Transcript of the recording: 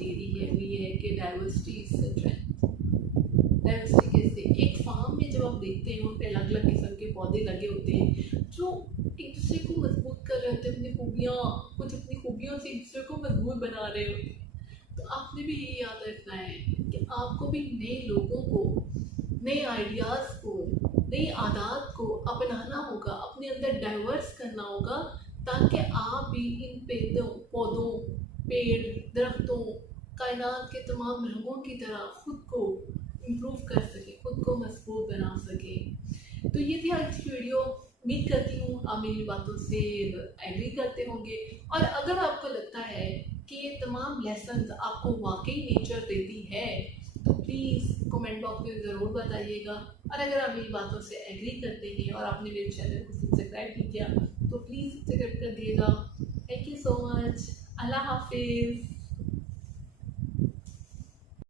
Theory है वो ये है कि डाइवर्सिटी इज स्ट्रेंथ। डाइवर्सिटी कैसे, एक फार्म में जब आप देखते हैं वहाँ पे अलग अलग किस्म के पौधे लगे होते हैं जो एक दूसरे को मजबूत कर रहे होते हैं, अपनी खूबियाँ, कुछ अपनी खूबियों से एक दूसरे को मजबूत बना रहे होते हैं। तो आपने भी ये याद रखना है कि आपको भी नए लोगों को, नए आइडियाज़ को, नई आदत को अपनाना होगा, अपने अंदर डाइवर्स करना होगा, ताकि आप भी इन पौधों, पेड़, दरख्तों, कायनात के तमाम रंगों की तरह खुद को इम्प्रूव कर सके, खुद को मजबूत बना सके। तो ये थी आज की वीडियो। उम्मीद करती हूँ आप मेरी बातों से एग्री करते होंगे, और अगर आपको लगता है कि ये तमाम लेसन आपको वाकई नेचर देती है तो प्लीज़ कमेंट बॉक्स में ज़रूर बताइएगा। और अगर आप मेरी बातों से एग्री करते हैं और आपने मेरे चैनल को सब्सक्राइब नहीं किया तो प्लीज़ सब्सक्राइब कर दिएगा। Thank you so much. अल्लाह हाफिज़।